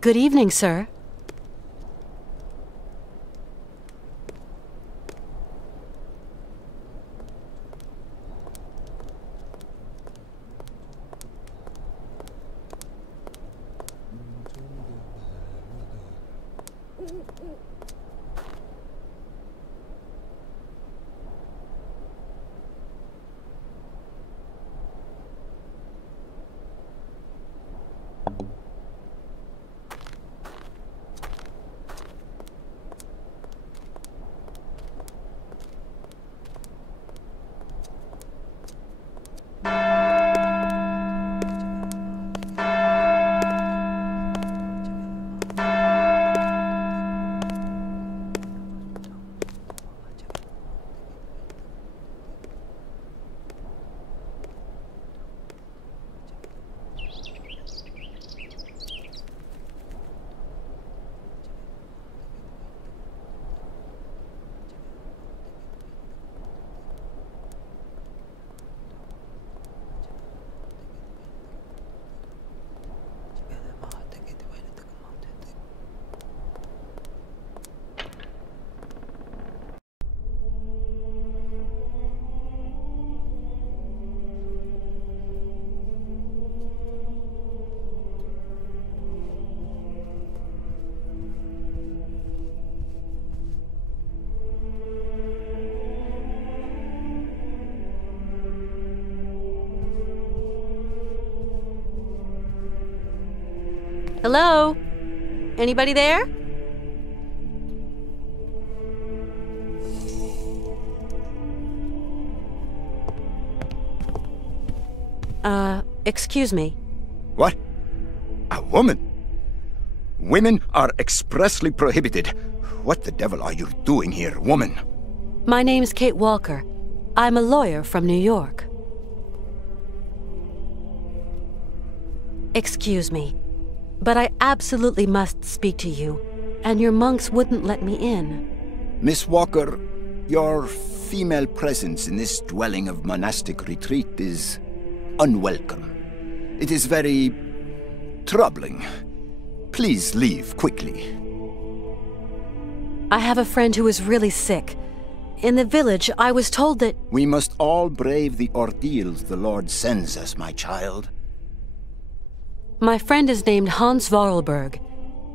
Good evening, sir. Hello? Anybody there? Excuse me. What? A woman? Women are expressly prohibited. What the devil are you doing here, woman? My name's Kate Walker. I'm a lawyer from New York. Excuse me, but I absolutely must speak to you, and your monks wouldn't let me in. Miss Walker, your female presence in this dwelling of monastic retreat is unwelcome. It is very troubling. Please leave quickly. I have a friend who is really sick. In the village, I was told that... We must all brave the ordeals the Lord sends us, my child. My friend is named Hans Vorarlberg.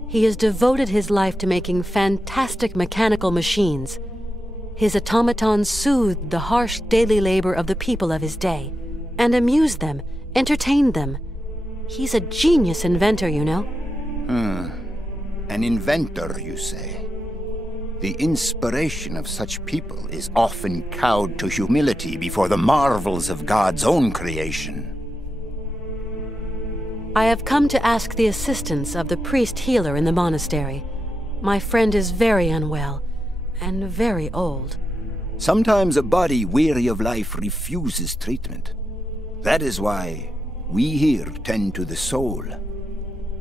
He has devoted his life to making fantastic mechanical machines. His automatons soothed the harsh daily labor of the people of his day, and amused them, entertained them. He's a genius inventor, you know. An inventor, you say? The inspiration of such people is often cowed to humility before the marvels of God's own creation. I have come to ask the assistance of the priest healer in the monastery. My friend is very unwell, and very old. Sometimes a body weary of life refuses treatment. That is why we here tend to the soul.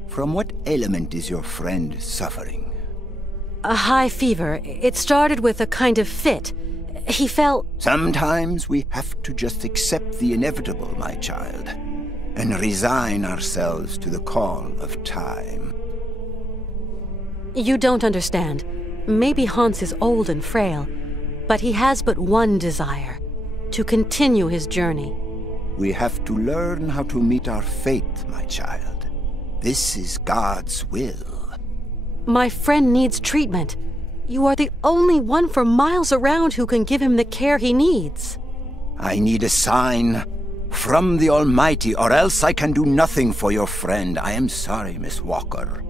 From what ailment is your friend suffering? A high fever. It started with a kind of fit. He fell... Sometimes we have to just accept the inevitable, my child, and resign ourselves to the call of time. You don't understand. Maybe Hans is old and frail, but he has but one desire: to continue his journey. We have to learn how to meet our fate, my child. This is God's will. My friend needs treatment. You are the only one for miles around who can give him the care he needs. I need a sign from the Almighty, or else I can do nothing for your friend. I am sorry, Miss Walker.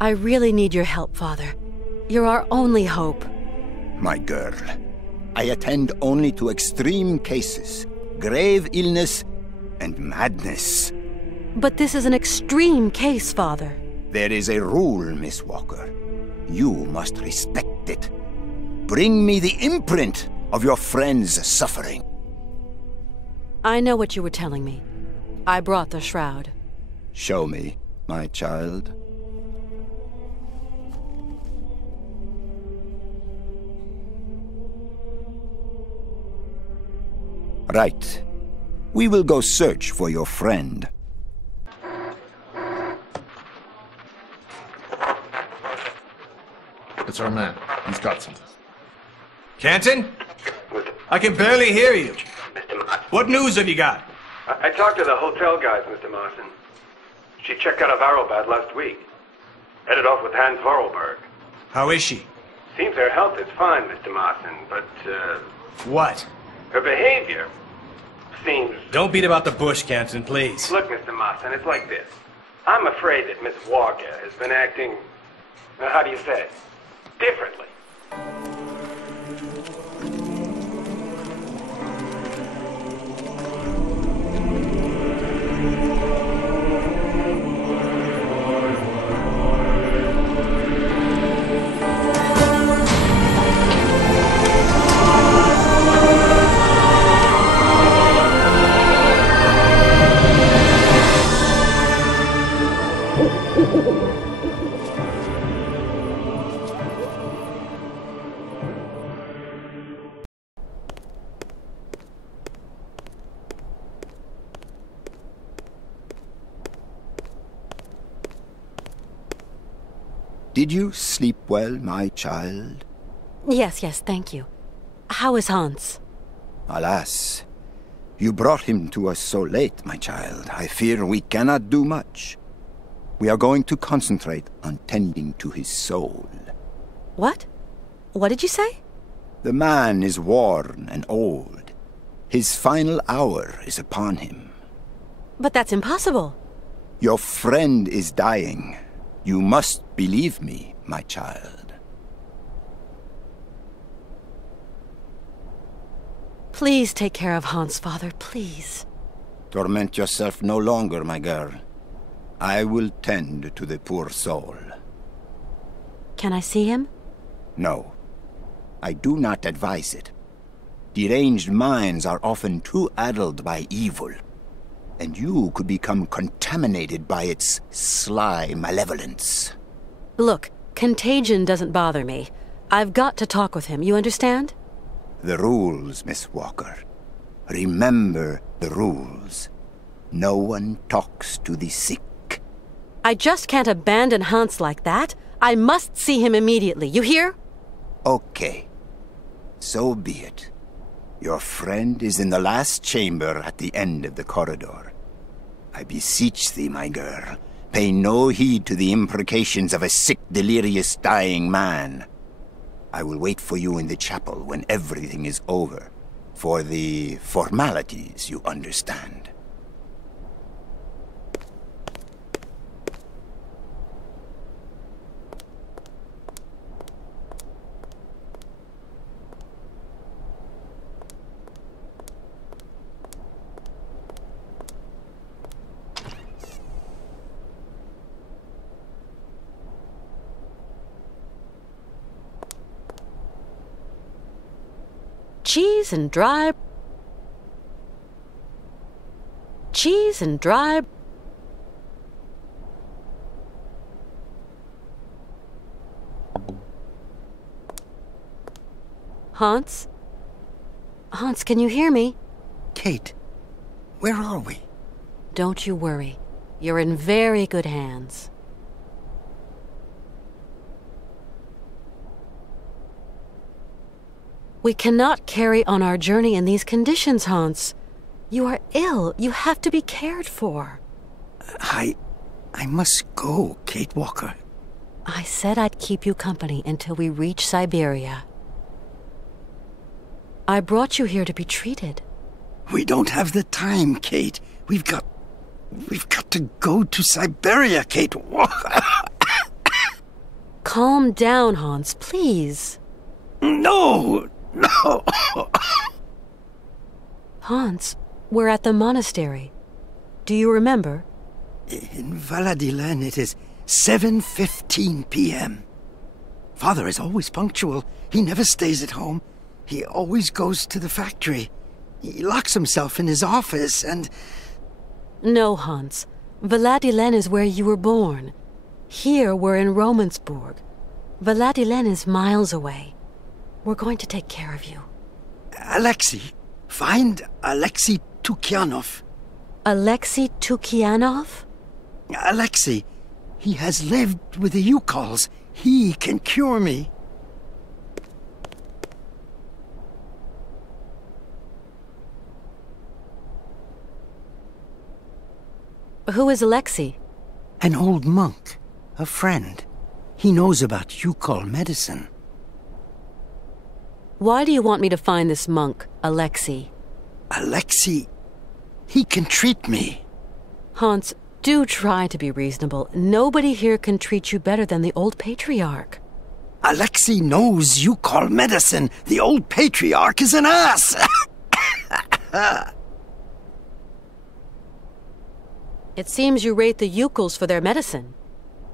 I really need your help, Father. You're our only hope. My girl, I attend only to extreme cases, grave illness, and madness. But this is an extreme case, Father. There is a rule, Miss Walker. You must respect it. Bring me the imprint of your friend's suffering. I know what you were telling me. I brought the shroud. Show me, my child. Right. We will go search for your friend. It's our man. He's got something. Canton? I can barely hear you. Mr. Mawson. What news have you got? I talked to the hotel guys, Mr. Mawson. She checked out of Arrowbad last week. Headed off with Hans Vorarlberg. How is she? Seems her health is fine, Mr. Mawson, but, What? her behavior seems... Don't beat about the bush, Canton, please. Look, Mr. Mawson, it's like this. I'm afraid that Miss Walker has been acting, how do you say it, differently. Did you sleep well, my child? Yes, thank you. How is Hans? Alas, you brought him to us so late, my child. I fear we cannot do much. We are going to concentrate on tending to his soul. What? What did you say? The man is worn and old. His final hour is upon him. But that's impossible. Your friend is dying. You must believe me, my child. Please take care of Hans, father, please. Torment yourself no longer, my girl. I will tend to the poor soul. Can I see him? No. I do not advise it. Deranged minds are often too addled by evil, and you could become contaminated by its sly malevolence. Look, contagion doesn't bother me. I've got to talk with him, you understand? The rules, Miss Walker. Remember the rules. No one talks to the sick. I just can't abandon Hans like that. I must see him immediately, you hear? Okay. So be it. Your friend is in the last chamber at the end of the corridor. I beseech thee, my girl, pay no heed to the imprecations of a sick, delirious, dying man. I will wait for you in the chapel when everything is over, for the formalities, you understand. Cheese and dry... Hans? Hans, can you hear me? Kate, where are we? Don't you worry. You're in very good hands. We cannot carry on our journey in these conditions, Hans. You are ill. You have to be cared for. I must go, Kate Walker. I said I'd keep you company until we reach Syberia. I brought you here to be treated. We don't have the time, Kate. We've got to go to Syberia, Kate Walker. Calm down, Hans, please. No. Hans, we're at the monastery. Do you remember? In Valadilen, it is 7:15 p.m. Father is always punctual. He never stays at home. He always goes to the factory. He locks himself in his office and... No, Hans. Valadilen is where you were born. Here, we're in Romansburg. Valadilen is miles away. We're going to take care of you. Alexei. Find Alexei Tukyanov. Alexei Tukyanov? Alexei. He has lived with the Yukols. He can cure me. Who is Alexei? An old monk. A friend. He knows about Yukol medicine. Why do you want me to find this monk, Alexei? Alexei... he can treat me. Hans, do try to be reasonable. Nobody here can treat you better than the old patriarch. Alexei knows Yukol medicine. The old patriarch is an ass. It seems you rate the Yukols for their medicine.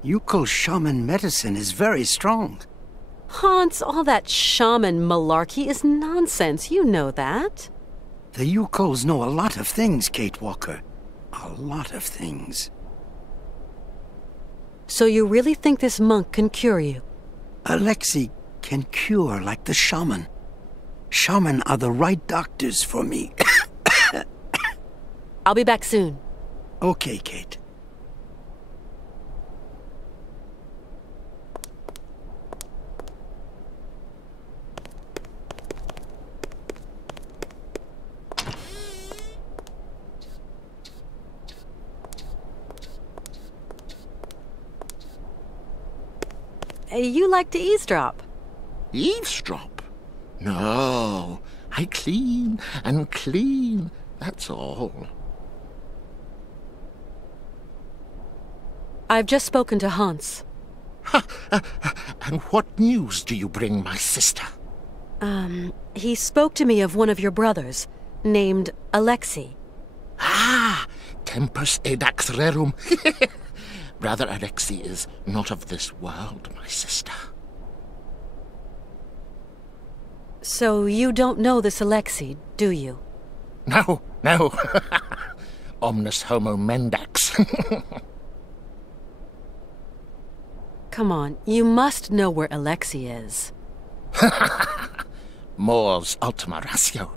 Yukol shaman medicine is very strong. Hans, all that shaman malarkey is nonsense. You know that. The Yukols know a lot of things, Kate Walker. A lot of things. So you really think this monk can cure you? Alexei can cure like the shaman. Shaman are the right doctors for me. I'll be back soon. Okay, Kate. You like to eavesdrop. Eavesdrop? No, I clean and clean, that's all. I've just spoken to Hans. And what news do you bring, my sister? He spoke to me of one of your brothers, named Alexei. Ah, tempus edax rerum. Brother Alexei is not of this world, my sister. So you don't know this Alexei, do you? No, no. Omnis homo mendax. Come on, you must know where Alexei is. Mors ultima ratio.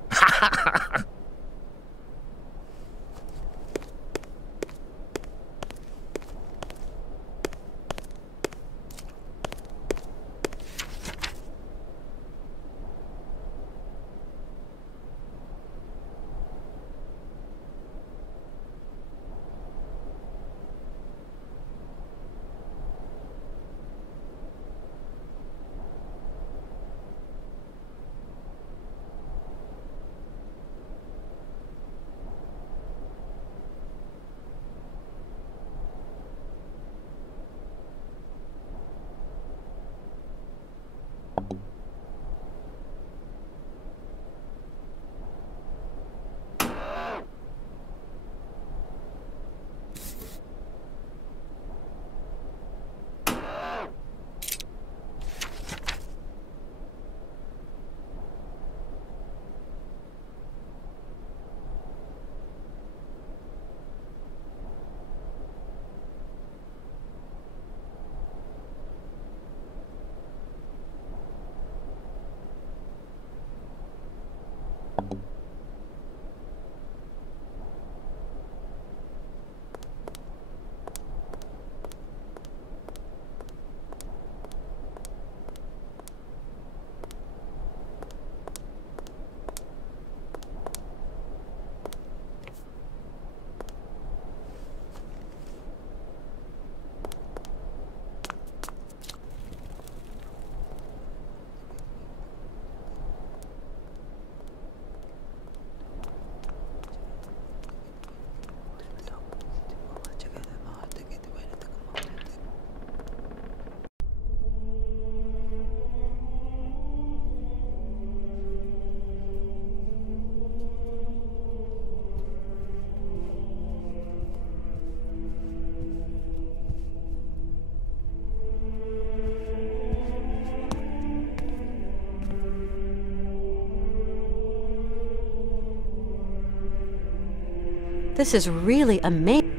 This is really amazing.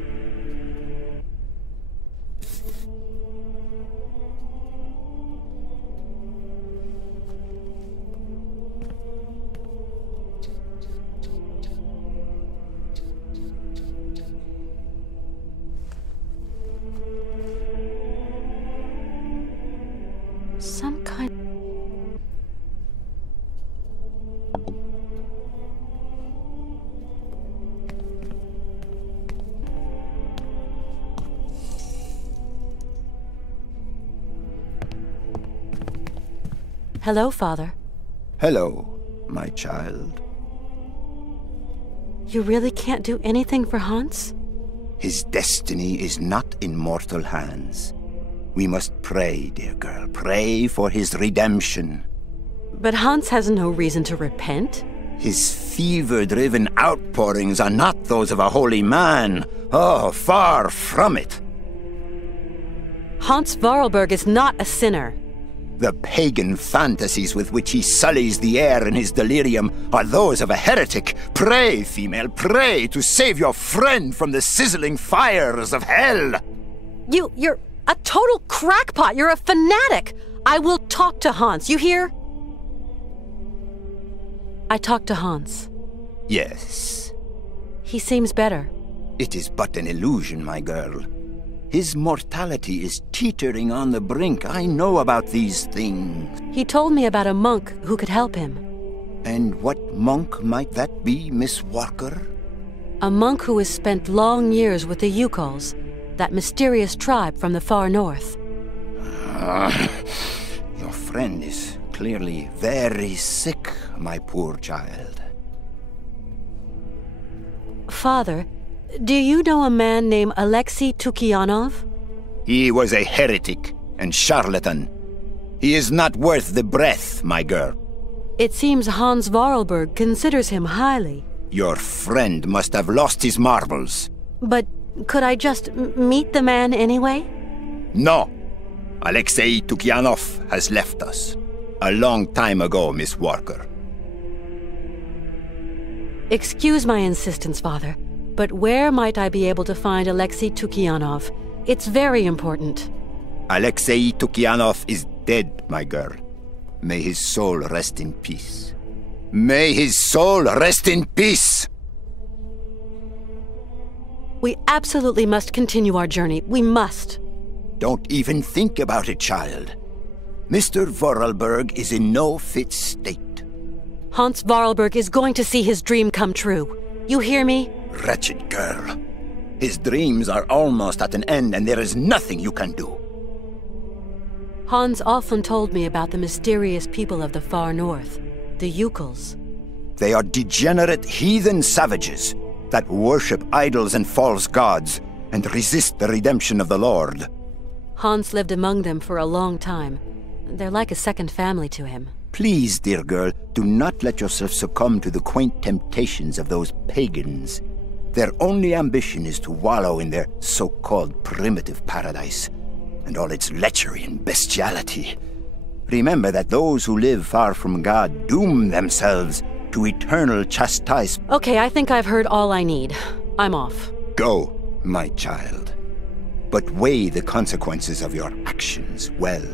Hello, Father. Hello, my child. You really can't do anything for Hans? His destiny is not in mortal hands. We must pray, dear girl. Pray for his redemption. But Hans has no reason to repent. His fever-driven outpourings are not those of a holy man. Oh, far from it. Hans Vorarlberg is not a sinner. The pagan fantasies with which he sullies the air in his delirium are those of a heretic. Pray, female, pray to save your friend from the sizzling fires of hell. You're a total crackpot. You're a fanatic. I will talk to Hans, you hear? I talked to Hans. Yes. He seems better. It is but an illusion, my girl. His mortality is teetering on the brink. I know about these things. He told me about a monk who could help him. And what monk might that be, Miss Walker? A monk who has spent long years with the Yukols, that mysterious tribe from the far north. Your friend is clearly very sick, my poor child. Father, do you know a man named Alexei Tukianov? He was a heretic and charlatan. He is not worth the breath, my girl. It seems Hans Vorarlberg considers him highly. Your friend must have lost his marbles. But could I just meet the man anyway? No. Alexei Tukianov has left us. A long time ago, Miss Walker. Excuse my insistence, Father, but where might I be able to find Alexei Tukianov? It's very important. Alexei Tukianov is dead, my girl. May his soul rest in peace. May his soul rest in peace! We absolutely must continue our journey. We must. Don't even think about it, child. Mr. Vorarlberg is in no fit state. Hans Vorarlberg is going to see his dream come true. You hear me? Wretched girl. His dreams are almost at an end, and there is nothing you can do. Hans often told me about the mysterious people of the far north, the Yukols. They are degenerate heathen savages that worship idols and false gods and resist the redemption of the Lord. Hans lived among them for a long time. They're like a second family to him. Please, dear girl, do not let yourself succumb to the quaint temptations of those pagans. Their only ambition is to wallow in their so-called primitive paradise, and all its lechery and bestiality. Remember that those who live far from God doom themselves to eternal chastisement. Okay, I think I've heard all I need. I'm off. Go, my child. But weigh the consequences of your actions well.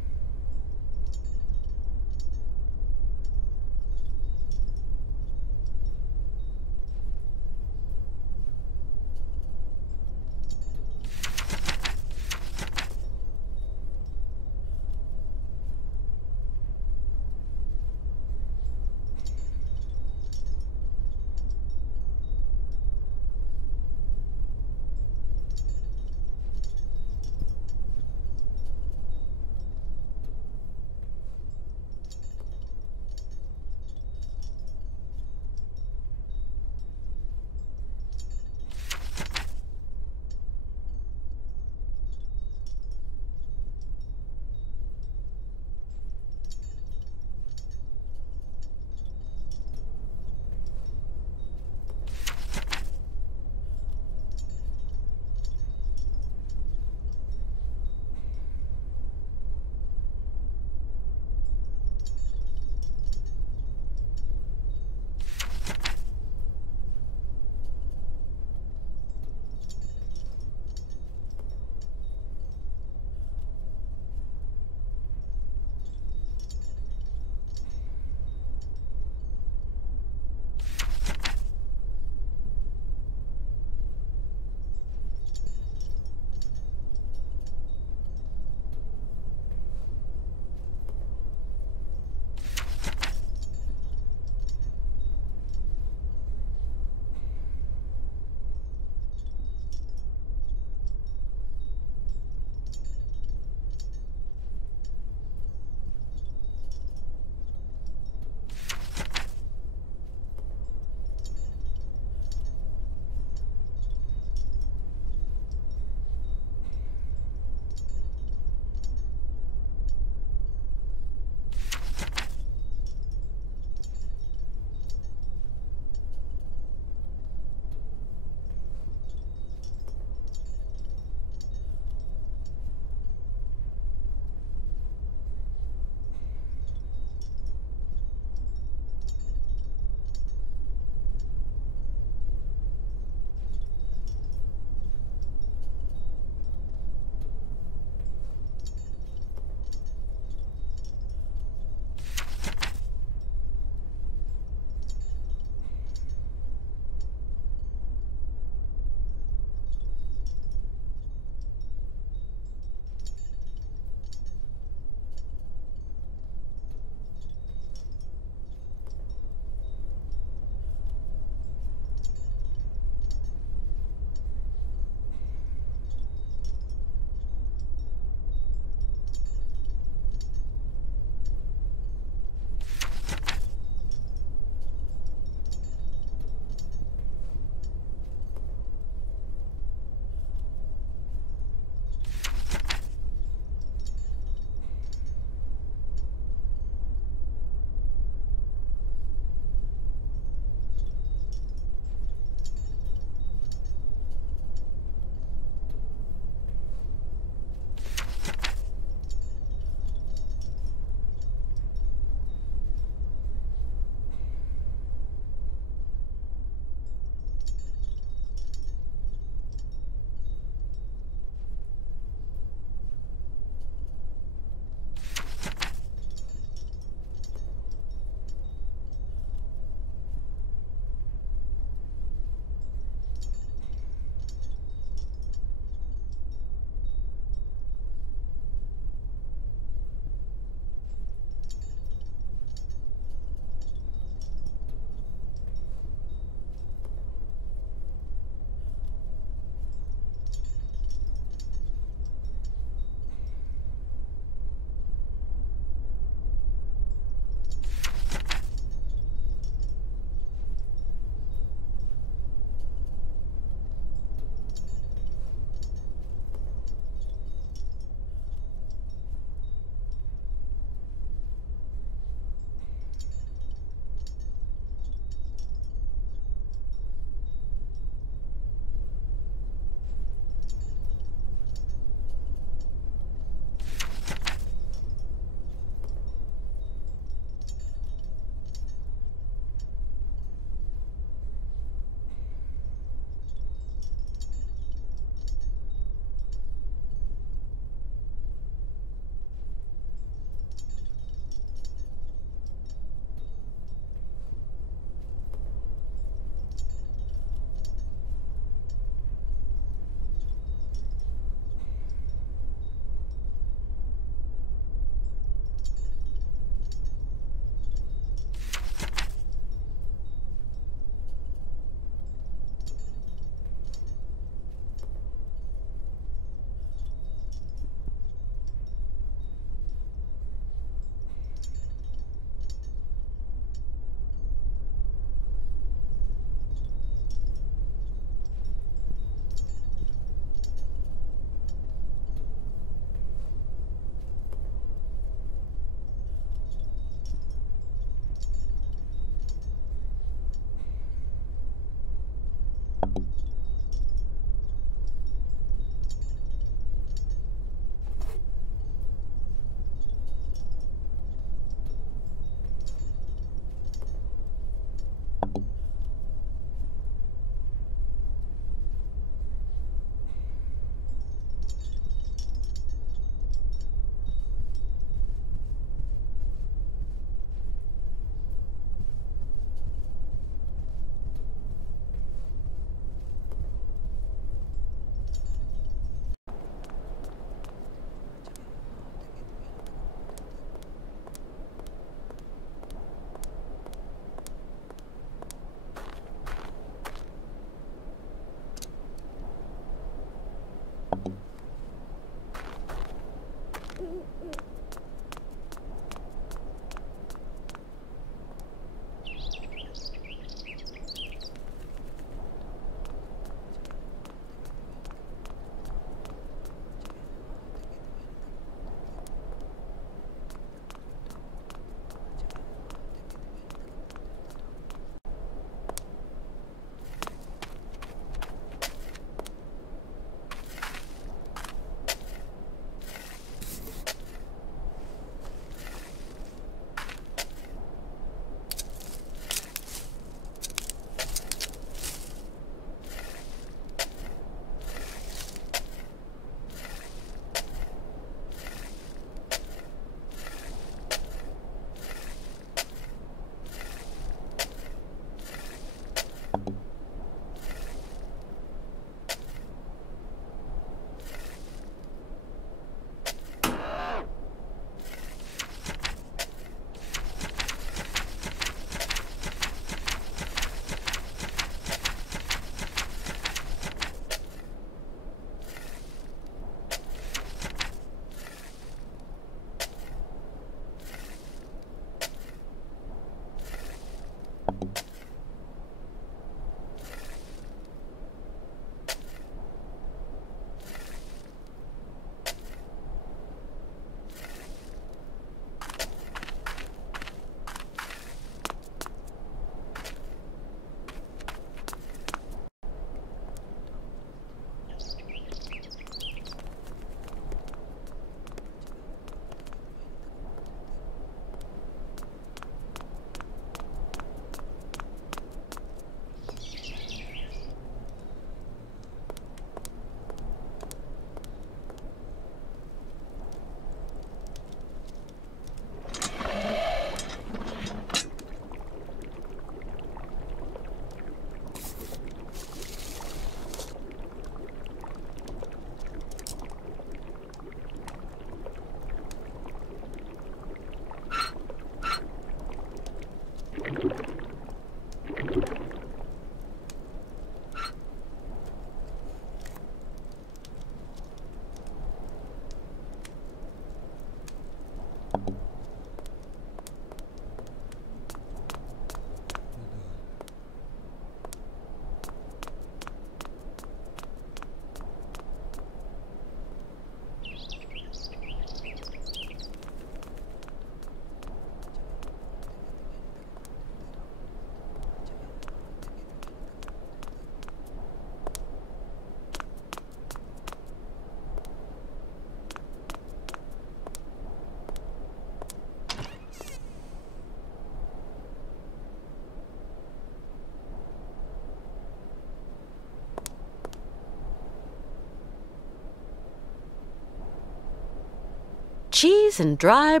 Cheese and dry...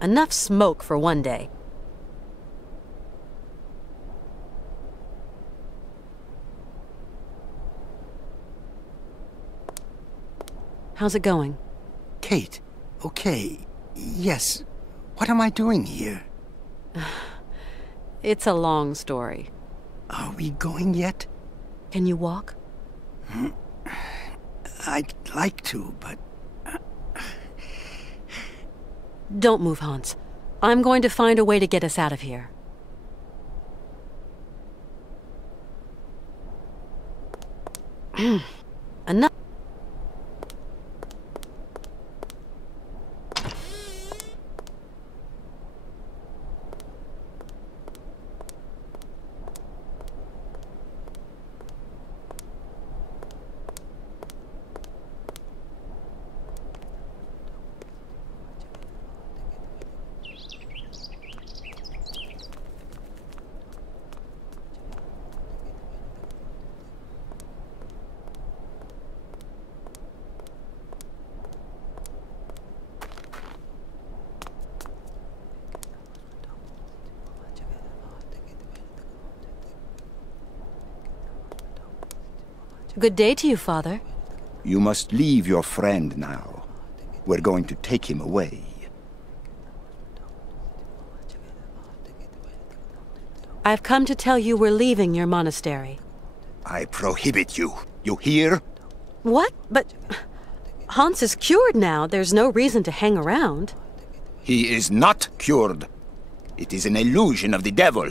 Enough smoke for one day. How's it going? Kate, okay. Yes. What am I doing here? It's a long story. Are we going yet? Can you walk? I'd like to, but... Don't move, Hans. I'm going to find a way to get us out of here. Enough. Good day to you, Father. You must leave your friend now. We're going to take him away. I've come to tell you we're leaving your monastery. I prohibit you. You hear? What? But Hans is cured now. There's no reason to hang around. He is not cured. It is an illusion of the devil.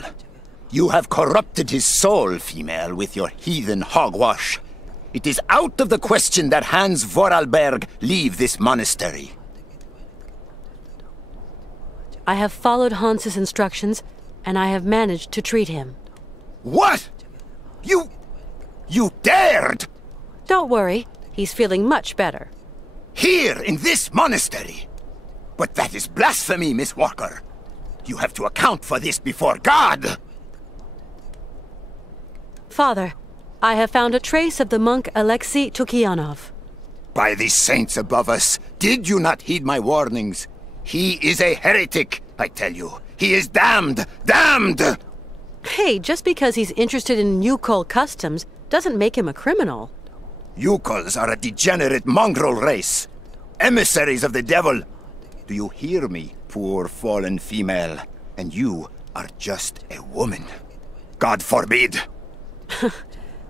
You have corrupted his soul, female, with your heathen hogwash. It is out of the question that Hans Vorarlberg leave this monastery. I have followed Hans's instructions, and I have managed to treat him. What? You dared! Don't worry. He's feeling much better. Here, in this monastery? But that is blasphemy, Miss Walker. You have to account for this before God. Father, I have found a trace of the monk Alexei Tukianov. By the saints above us, did you not heed my warnings? He is a heretic, I tell you. He is damned! Damned! Hey, just because he's interested in Yukol customs doesn't make him a criminal. Yukols are a degenerate mongrel race. Emissaries of the devil. Do you hear me, poor fallen female? And you are just a woman. God forbid!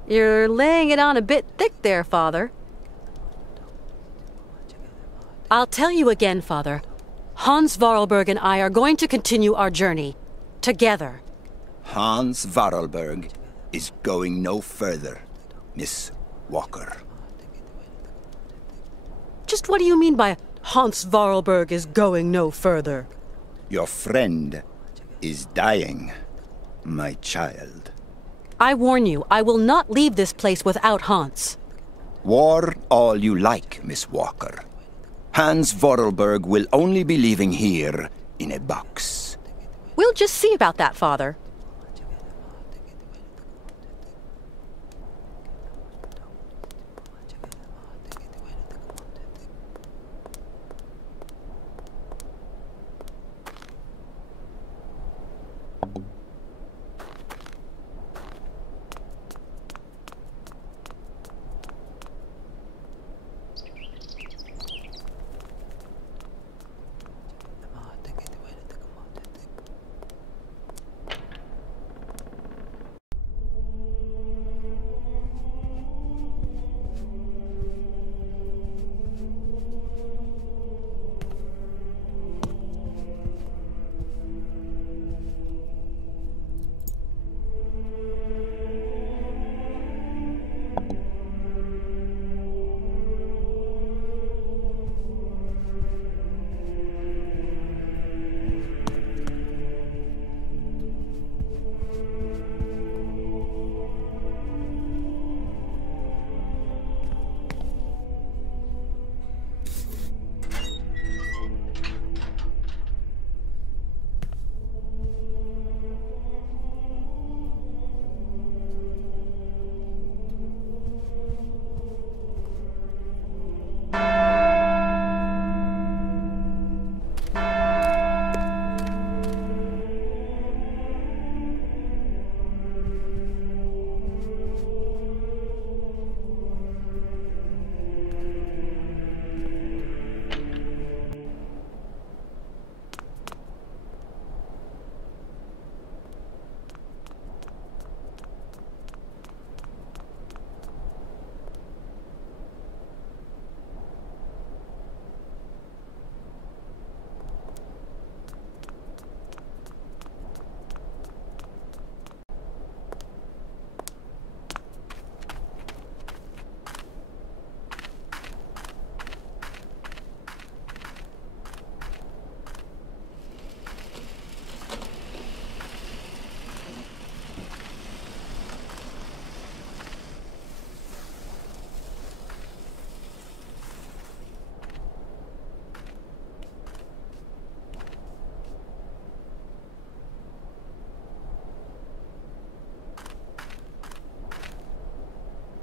You're laying it on a bit thick there, Father. I'll tell you again, Father. Hans Vorarlberg and I are going to continue our journey. Together. Hans Vorarlberg is going no further, Miss Walker. Just what do you mean by Hans Vorarlberg is going no further? Your friend is dying, my child. I warn you, I will not leave this place without Hans. War all you like, Miss Walker. Hans Vorarlberg will only be leaving here in a box. We'll just see about that, Father.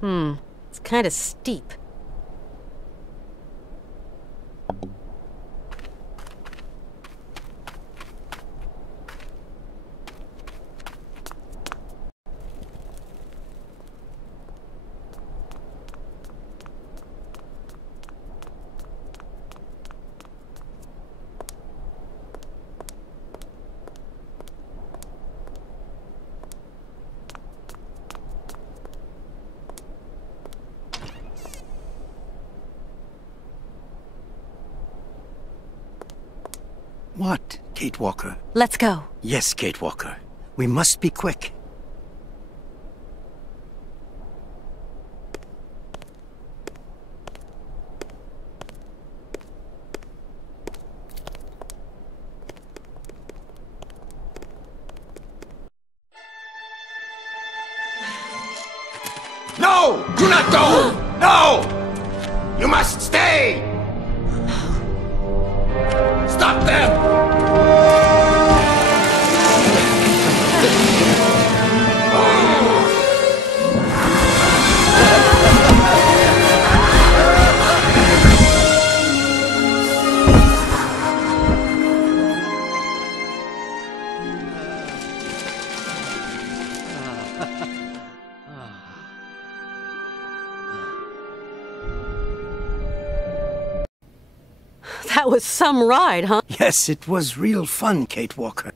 It's kind of steep. What, Kate Walker? Let's go. Yes, Kate Walker. We must be quick. No! Do not go! No! You must stay! Stop them! That was some ride, huh? Yes, it was real fun, Kate Walker.